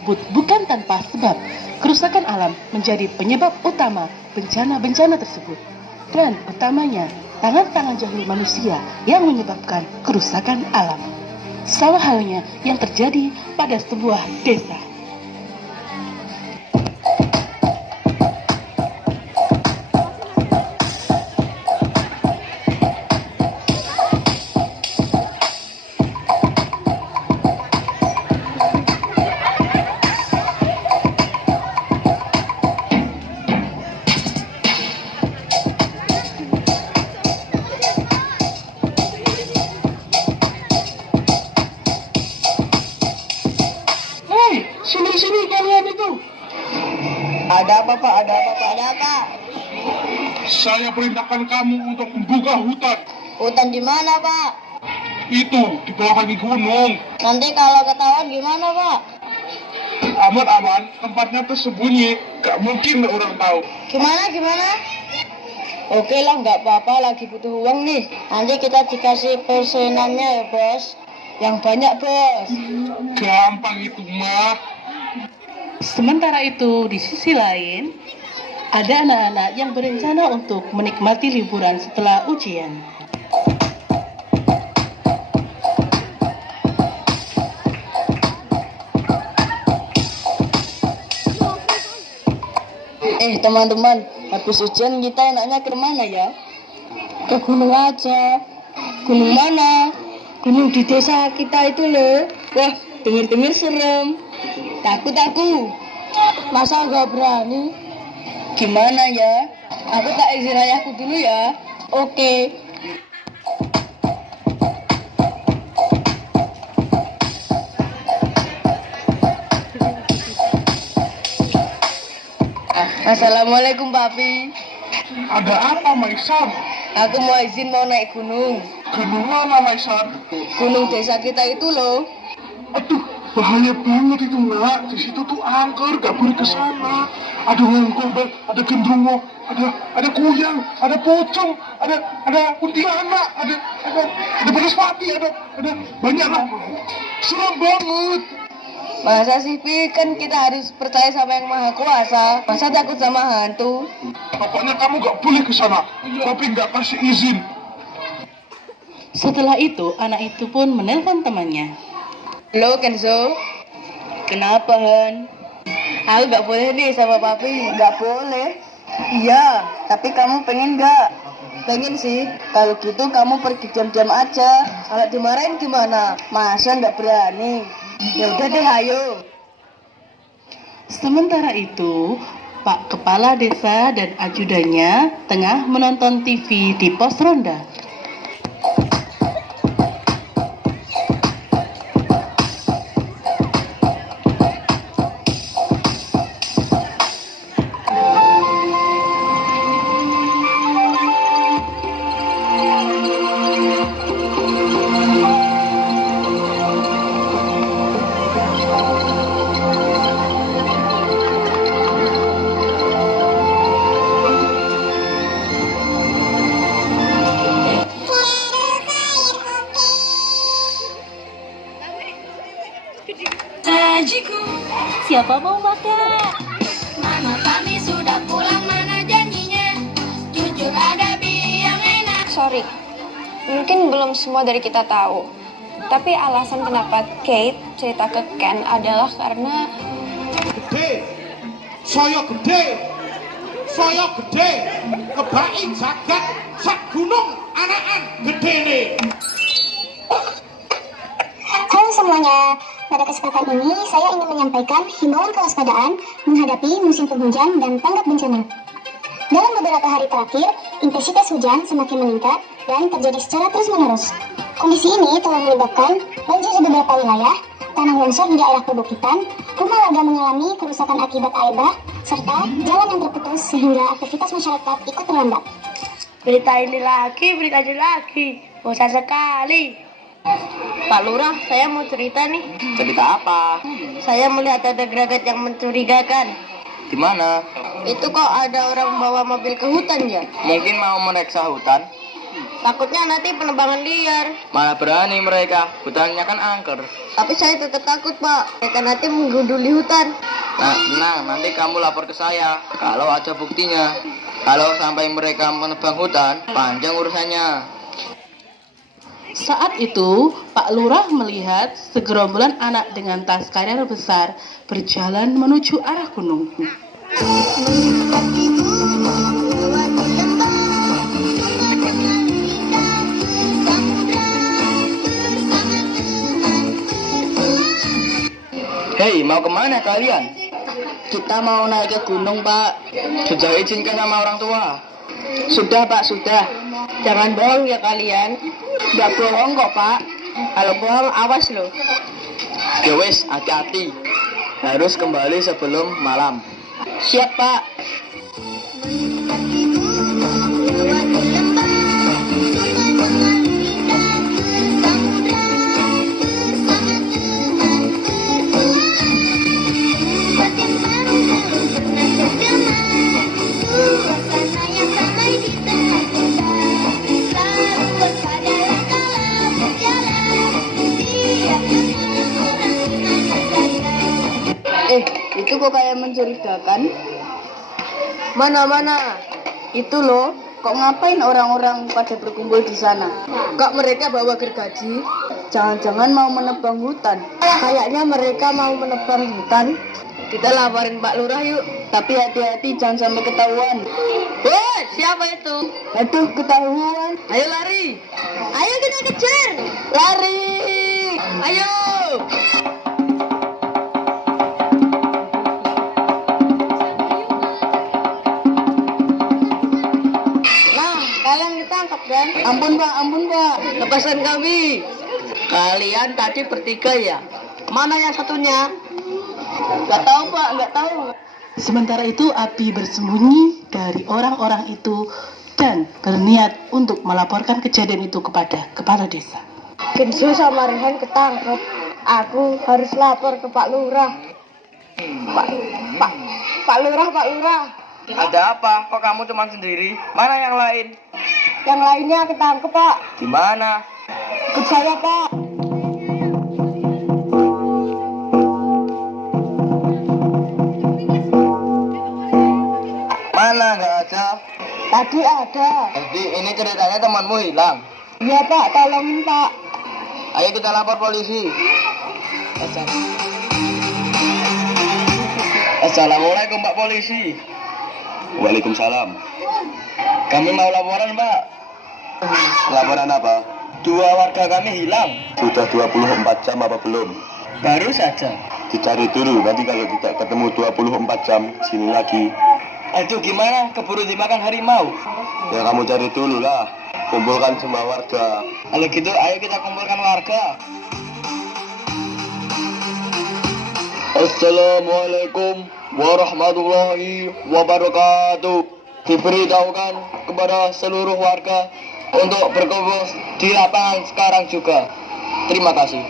tersebut bukan tanpa sebab. Kerusakan alam menjadi penyebab utama bencana-bencana tersebut. Dan utamanya, tangan-tangan jahil manusia yang menyebabkan kerusakan alam. Sama halnya yang terjadi pada sebuah desa. Sini kalian itu. Ada apa, Pak? Ada apa, Pak? Ada apa? Saya perintahkan kamu untuk membuka hutan. Hutan di mana, Pak? Itu di bawah kaki gunung. Nanti kalau ketahuan gimana, Pak? Aman-aman, tempatnya tersembunyi. Gak mungkin orang tahu. Gimana? Oke lah, nggak apa-apa. Lagi butuh uang nih. Nanti kita dikasih persenannya ya, Bos. Yang banyak, Bos. Gampang itu mah. Sementara itu, di sisi lain, ada anak-anak yang berencana untuk menikmati liburan setelah ujian. Teman-teman, habis ujian kita enaknya ke mana ya? Ke gunung aja. Gunung mana? Gunung di desa kita itu loh. Wah, dengar-dengar serem. Takut aku. Masa nggak berani? Gimana ya? Aku tak izin ayahku dulu ya. Oke. Assalamualaikum, Papi. Ada apa, Maisan? Aku mau izin mau naik gunung. Gunung mana, Maisan? Gunung desa kita itu loh. Aduh, bahaya banget itu, nak. Di situ tuh angker, gak boleh ke sana. Ada wongkol, ada gendruwo, ada kuyang, ada pocong, ada kuntilanak, ada banaspati, ada banyak lah. Serem banget. Masa sih, Pi? Kan kita harus percaya sama yang maha kuasa. Masa takut sama hantu? Pokoknya kamu gak boleh ke sana. Tapi gak kasih izin. Setelah itu, anak itu pun menelpon temannya. Halo, Kenzo. Kenapa, Han? Aku gak boleh nih sama Papi. Gak boleh? Iya, tapi kamu pengen gak? Pengen sih. Kalau gitu kamu pergi diam-diam aja. Kalau dimarahin gimana? Masa gak berani? Ya udah deh, ayo. Sementara itu, Pak Kepala Desa dan ajudannya tengah menonton TV di pos ronda. Sajiku, siapa mau makan? Mama kami sudah pulang, mana janjinya? Jujur ada yang enak. Sorry, mungkin belum semua dari kita tahu. Tapi alasan kenapa Kate cerita ke Ken adalah karena gede, saya gede, kebaik jagat, sak gunung anakan gede nih. Halo semuanya, pada kesempatan ini saya ingin menyampaikan himbauan kewaspadaan menghadapi musim penghujan dan tanggap bencana. Dalam beberapa hari terakhir, intensitas hujan semakin meningkat dan terjadi secara terus-menerus. Kondisi ini telah menyebabkan banjir di beberapa wilayah, tanah longsor di daerah perbukitan, rumah warga mengalami kerusakan akibat air bah, serta jalan yang terputus sehingga aktivitas masyarakat ikut terlambat. Berita ini lagi, bosan sekali. Pak Lurah, saya mau cerita nih. Cerita apa? Saya melihat ada geragat yang mencurigakan. Di mana? Itu kok ada orang bawa mobil ke hutan ya? Mungkin mau mereksa hutan. Takutnya nanti penebangan liar. Mana berani mereka, hutannya kan angker. Tapi saya tetap takut, Pak. Mereka nanti menggunduli hutan. Nah, tenang, nanti kamu lapor ke saya kalau ada buktinya. Kalau sampai mereka menebang hutan, panjang urusannya. Saat itu, Pak Lurah melihat segerombolan anak dengan tas karir besar berjalan menuju arah gunung. Hei, mau kemana kalian? Kita mau naik ke gunung, Pak. Sudah izinkan sama orang tua? Sudah, Pak, sudah. Jangan bohong ya kalian. Nggak bohong kok, Pak. Kalau bohong, awas loh. Ya wes, hati-hati. Harus kembali sebelum malam. Siap, Pak. Itu kok kayak mencurigakan. Mana? Itu loh. Kok ngapain orang-orang pada berkumpul di sana? Kok mereka bawa gergaji? Jangan-jangan mau menebang hutan. Kayaknya mereka mau menebang hutan. Kita laporin Pak Lurah yuk. Tapi hati-hati jangan sampai ketahuan. Woi, siapa itu? Aduh, ketahuan. Ayo lari. Ayo kita kejar. Lari. Ayo. Ampun Pak, lepaskan kami. Kalian tadi bertiga ya? Mana yang satunya? Nggak tahu Pak, nggak tahu. Sementara itu Abi bersembunyi dari orang-orang itu dan berniat untuk melaporkan kejadian itu kepada kepala desa. Kenzo sama Rehan ketangkep. Aku harus lapor ke Pak Lurah. Pak Lurah. Ada apa? Kok kamu cuma sendiri? Mana yang lain? Yang lainnya ketangkep, Pak. Di mana? Ikut saya, Pak. Mana nggak ada? Tadi ada. Jadi ini ceritanya temanmu hilang. Iya, Pak. Tolongin, Pak. Ayo kita lapor polisi. Assalamualaikum Pak Polisi. Waalaikumsalam. Kami mau laporan Pak. Laporan apa? 2 warga kami hilang. Sudah 24 jam apa belum? Baru saja. Dicari dulu, nanti kalau tidak ketemu 24 jam, sini lagi. Aduh gimana? Keburu dimakan harimau. Ya kamu cari dulu lah. Kumpulkan semua warga. Kalau gitu ayo kita kumpulkan warga. Assalamualaikum warahmatullahi wabarakatuh. Diberitahukan kepada seluruh warga untuk berkumpul di lapangan sekarang juga. Terima kasih.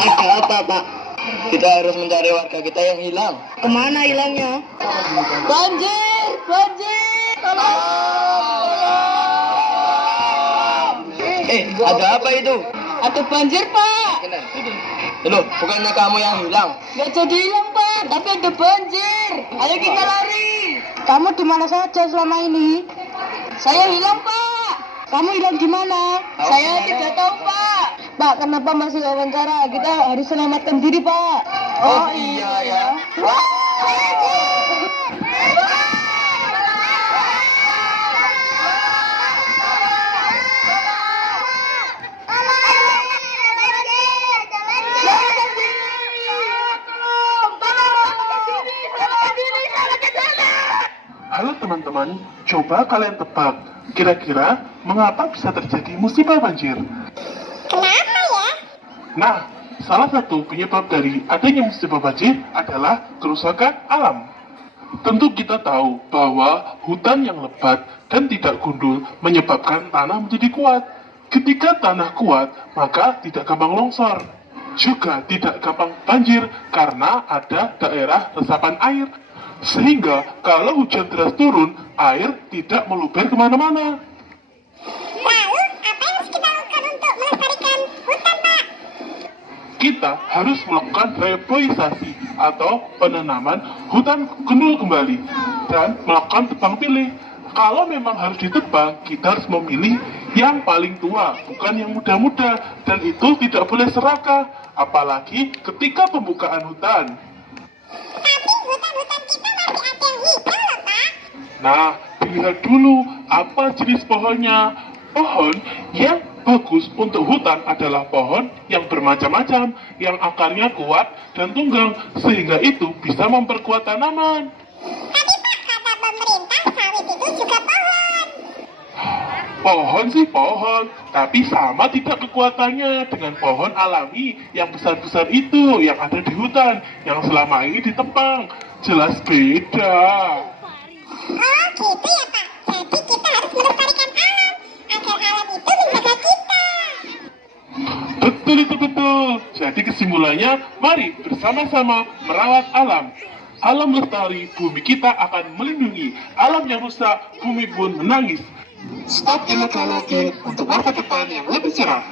Ada apa, Pak? Kita harus mencari warga kita yang hilang. Kemana hilangnya? Banjir! Ada apa itu? Ada banjir, Pak. Loh, bukannya kamu yang hilang? Nggak jadi hilang, Pak. Tapi ada banjir. Ayo kita lari. Kamu di mana saja selama ini? Saya hilang, Pak. Kamu hilang di mana? Saya tidak tahu, Pak. Pak, kenapa masih wawancara? Kita harus selamatkan diri, Pak. Oh iya ya. Halo teman-teman, coba kalian tebak, kira-kira mengapa bisa terjadi musibah banjir? Kenapa ya? Nah, salah satu penyebab dari adanya musibah banjir adalah kerusakan alam. Tentu kita tahu bahwa hutan yang lebat dan tidak gundul menyebabkan tanah menjadi kuat. Ketika tanah kuat, maka tidak gampang longsor. Juga tidak gampang banjir karena ada daerah resapan air. Sehingga kalau hujan deras turun, air tidak meluber kemana-mana. Lalu, apa yang harus kita lakukan untuk melestarikan hutan, Pak? Kita harus melakukan reboisasi atau penanaman hutan gundul kembali dan melakukan tebang pilih. Kalau memang harus ditebang, kita harus memilih yang paling tua, bukan yang muda-muda, dan itu tidak boleh serakah, apalagi ketika pembukaan hutan. Tapi hutan-hutan kita masih ada yang hijau loh, Pak. Nah, dilihat dulu apa jenis pohonnya. Pohon yang bagus untuk hutan adalah pohon yang bermacam-macam, yang akarnya kuat dan tunggang, sehingga itu bisa memperkuat tanaman. Tapi Pak, kata pemerintah sawit itu juga pohon. Pohon sih pohon, tapi sama tidak kekuatannya dengan pohon alami yang besar-besar itu yang ada di hutan, yang selama ini ditebang. Jelas beda. Oh gitu ya Pak, jadi kita harus melestarikan alam, agar alam itu menjaga kita. Betul itu betul. Jadi kesimpulannya, mari bersama-sama merawat alam. Alam lestari, bumi kita akan melindungi. Alam yang rusak, bumi pun menangis. Stop illegal logging untuk masa depan yang lebih cerah.